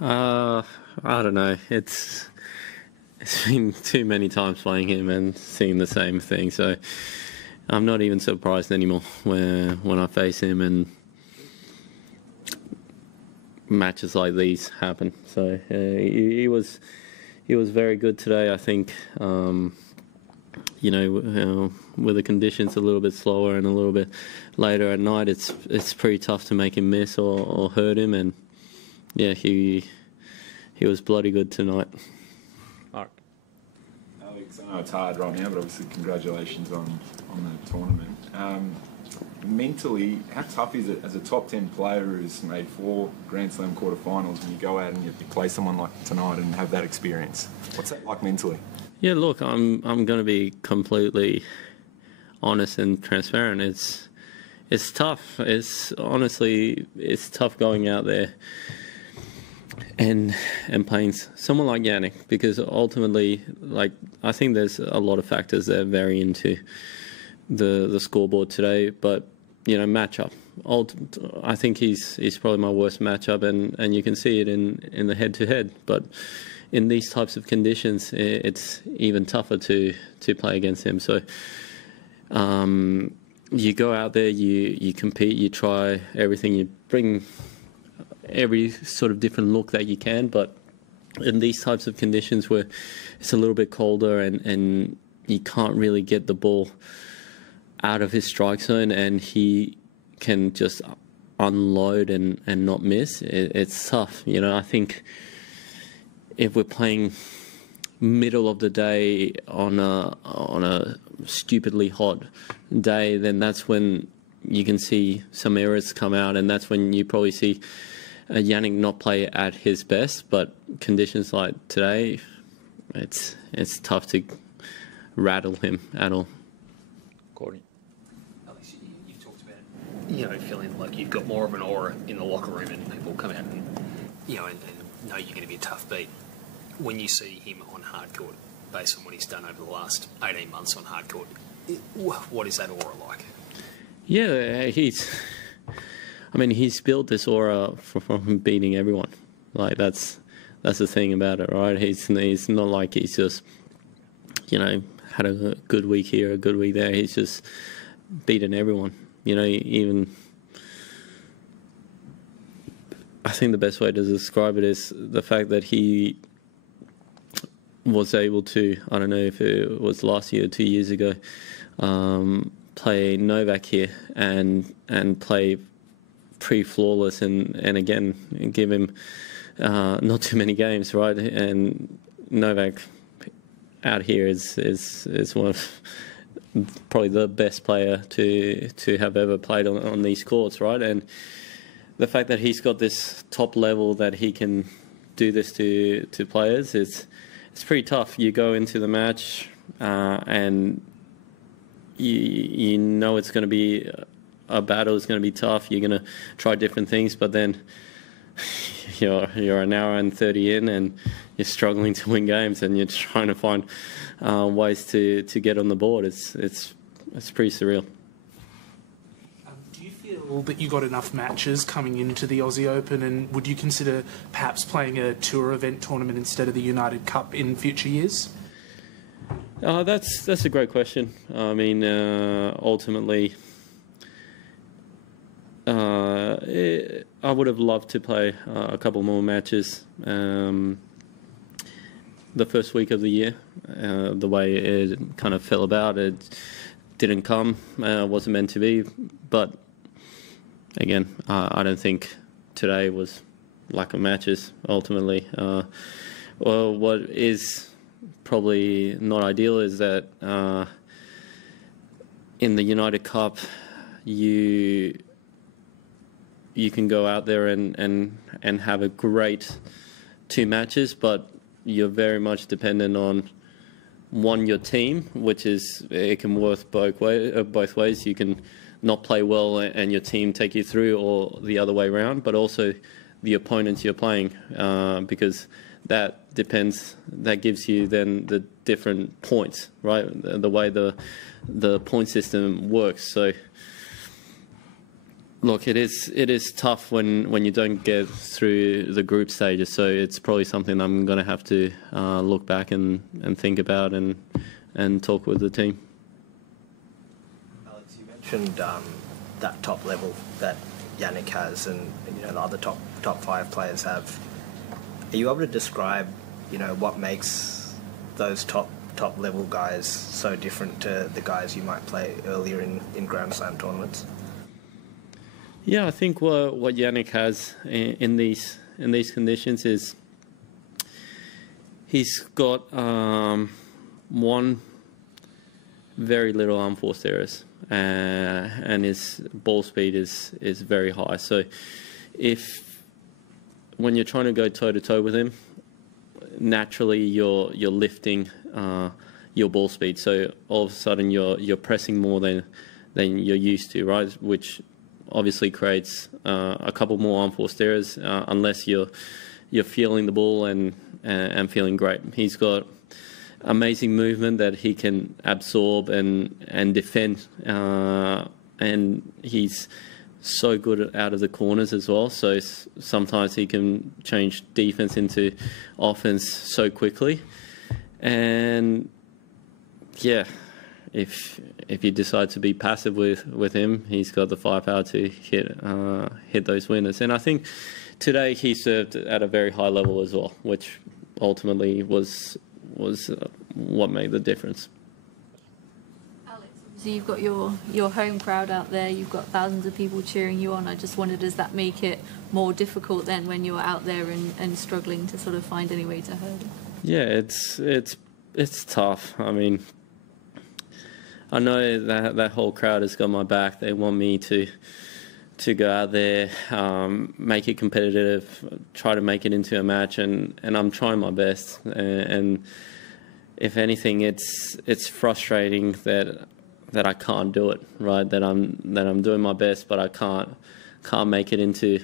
I don't know. It's been too many times playing him and seeing the same thing, so I'm not even surprised anymore when I face him and matches like these happen. So he was very good today. I think with the conditions a little bit slower and a little bit later at night, it's pretty tough to make him miss or hurt him. And yeah, he was bloody good tonight. All right. Alex, I know it's hard right now, but obviously congratulations on the tournament. Mentally, how tough is it as a top 10 player who's made 4 Grand Slam quarterfinals when you go out and you play someone like tonight and have that experience? What's that like mentally? Yeah, look, I'm going to be completely honest and transparent. It's tough. It's tough going out there and playing someone like Jannik, because ultimately, like, I think there's a lot of factors that vary into the scoreboard today, but matchup. I think he's probably my worst matchup, and you can see it in the head-to-head. But in these types of conditions, it's even tougher to play against him. So you go out there, you compete, you try everything, you bring every sort of different look that you can. But in these types of conditions where it's a little bit colder and you can't really get the ball out of his strike zone, and he can just unload and not miss, it's tough. I think if we're playing middle of the day on a stupidly hot day, then that's when you can see some errors come out, and that's when you probably see Jannik not play at his best. But conditions like today, it's tough to rattle him at all. Cordy. Alex, you've talked about feeling like you've got more of an aura in the locker room, and people come out and and know you're going to be a tough beat. When you see him on hard court, based on what he's done over the last 18 months on hard court, what is that aura like? Yeah, he's built this aura from beating everyone. Like that's the thing about it, right? He's not like he's just had a good week here, a good week there. He's just beaten everyone. Even I think the best way to describe it is the fact that he was able to, I don't know if it was last year or 2 years ago, play Novak here and play pretty flawless and again give him not too many games, right? And Novak out here is one of probably the best player to have ever played on these courts, right? And the fact that he's got this top level that he can do this to players, it's pretty tough. You go into the match and you know it's going to be a battle. It's going to be tough. You're going to try different things, but then you're an hour and 30 in and you're struggling to win games, and you're trying to find ways to get on the board. It's pretty surreal. Do you feel that you got enough matches coming into the Aussie Open, and would you consider perhaps playing a tour event tournament instead of the United Cup in future years? That's a great question. I mean, ultimately, I would have loved to play a couple more matches. The first week of the year, the way it kind of fell about, it didn't come, wasn't meant to be. But again, I don't think today was lack of matches, ultimately. Well, what is probably not ideal is that in the United Cup, you can go out there and have a great 2 matches, but you're very much dependent on your team, which is, it can work both ways. You can not play well and your team take you through, or the other way around, but also the opponents you're playing, because that gives you then the different points, right? The way the point system works. So Look, it is tough when you don't get through the group stages. So it's probably something I'm going to have to look back and think about and talk with the team. Alex, you mentioned that top level that Jannik has, and the other top 5 players have. Are you able to describe, what makes those top level guys so different to the guys you might play earlier in Grand Slam tournaments? Yeah, I think what Jannik has in these conditions is he's got one very little unforced errors, and his ball speed is very high. So when you're trying to go toe to toe with him, naturally you're lifting your ball speed. So all of a sudden you're pressing more than you're used to, right? Which obviously creates a couple more unforced errors unless you're feeling the ball and feeling great. He's got amazing movement that he can absorb and defend, and he's so good out of the corners as well. So sometimes he can change defense into offense so quickly. And yeah, if you decide to be passive with him, he's got the firepower to hit those winners. And I think today he served at a very high level as well, which ultimately was what made the difference. So you've got your home crowd out there, you've got thousands of people cheering you on. I just wondered, does that make it more difficult then when you're out there and struggling to sort of find any way to hurdle? Yeah, it's tough. I mean, I know that whole crowd has got my back. They want me to go out there, make it competitive, try to make it into a match, and I'm trying my best. And if anything, it's frustrating that I can't do it, right? That I'm doing my best, but I can't make it into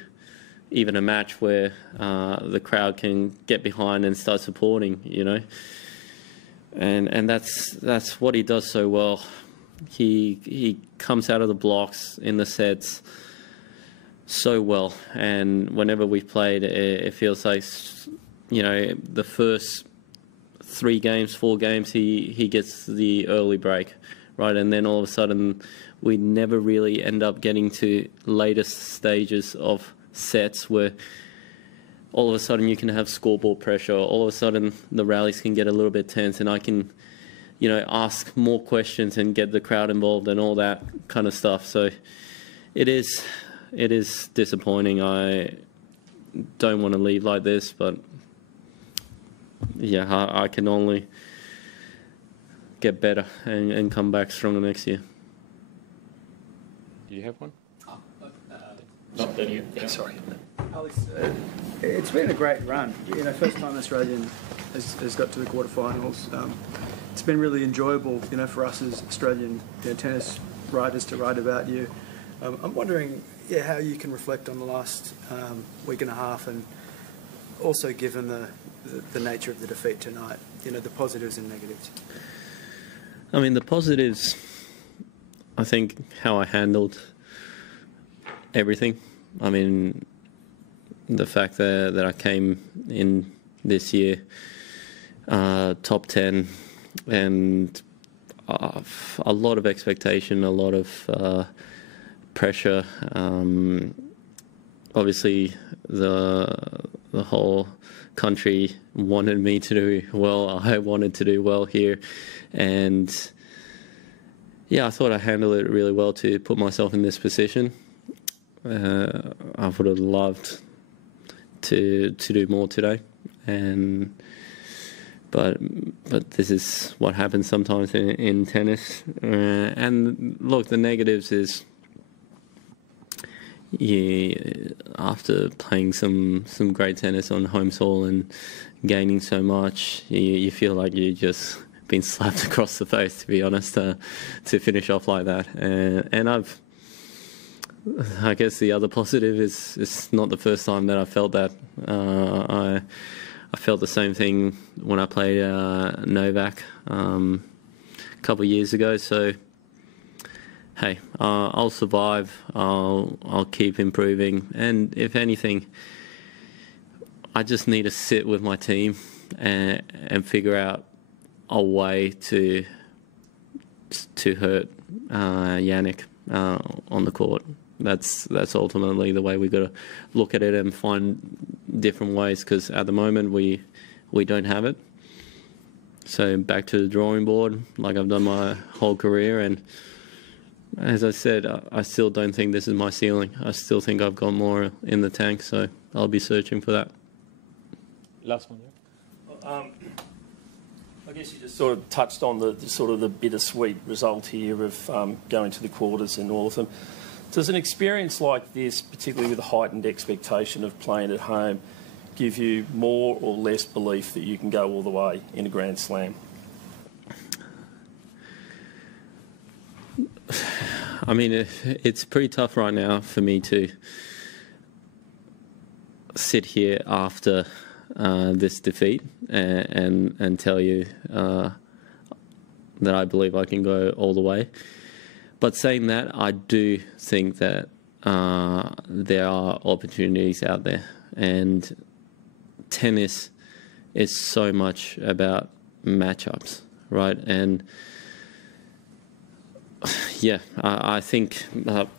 even a match where the crowd can get behind and start supporting, And that's what he does so well. He comes out of the blocks in the sets so well, and whenever we've played, it feels like the first 3 games, 4 games, he gets the early break. Right, and then all of a sudden we never really end up getting to later stages of sets where all of a sudden you can have scoreboard pressure. All of a sudden the rallies can get a little bit tense, and I can, ask more questions and get the crowd involved and all that kind of stuff. So it is disappointing. I don't want to leave like this, but yeah, I can only get better and come back stronger next year. Do you have one? Not that you. Yeah, sorry. Alex, it's been a great run. First time Australian has got to the quarterfinals. It's been really enjoyable, for us as Australian tennis writers to write about you. I'm wondering, how you can reflect on the last week and a half, and also given the nature of the defeat tonight, the positives and negatives. I mean, the positives, I think, how I handled everything. I mean, the fact that I came in this year, top 10, and a lot of expectation, a lot of pressure. Obviously, the whole country wanted me to do well. I wanted to do well here, and yeah, I thought I handled it really well to put myself in this position. I would have loved to do more today, but this is what happens sometimes in tennis. And look, the negatives is, after playing some great tennis on home soil and gaining so much, you feel like you just been slapped across the face, to be honest, to finish off like that. And I guess the other positive is it's not the first time that I felt that. I felt the same thing when I played Novak a couple of years ago. So hey, I'll survive. I'll keep improving, and if anything, I just need to sit with my team and figure out a way to hurt Jannik on the court. That's ultimately the way we got to look at it and find different ways, because at the moment we don't have it. So back to the drawing board, like I've done my whole career, and as I said, I still don't think this is my ceiling. I still think I've got more in the tank, so I'll be searching for that. Last one, yeah. I guess you just sort of touched on the sort of the bittersweet result here of going to the quarters and all of them. Does an experience like this, particularly with a heightened expectation of playing at home, give you more or less belief that you can go all the way in a Grand Slam? I mean, it's pretty tough right now for me to sit here after this defeat and tell you that I believe I can go all the way. But saying that, I do think that there are opportunities out there, and tennis is so much about matchups, right? And yeah, I think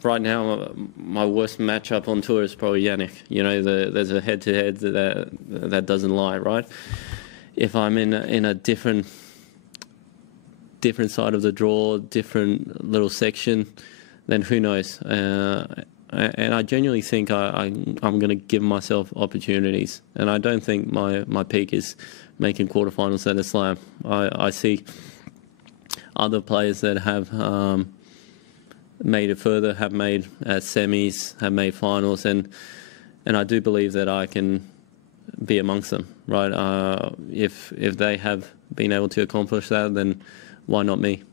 right now my worst matchup on tour is probably Jannik. You know, there's a head-to-head that doesn't lie, right? If I'm in a different side of the draw, different little section, then who knows? And I genuinely think I'm going to give myself opportunities. And I don't think my peak is making quarterfinals at a slam. I see other players that have made it further, have made semis, have made finals, and I do believe that I can be amongst them, right? If they have been able to accomplish that, then why not me?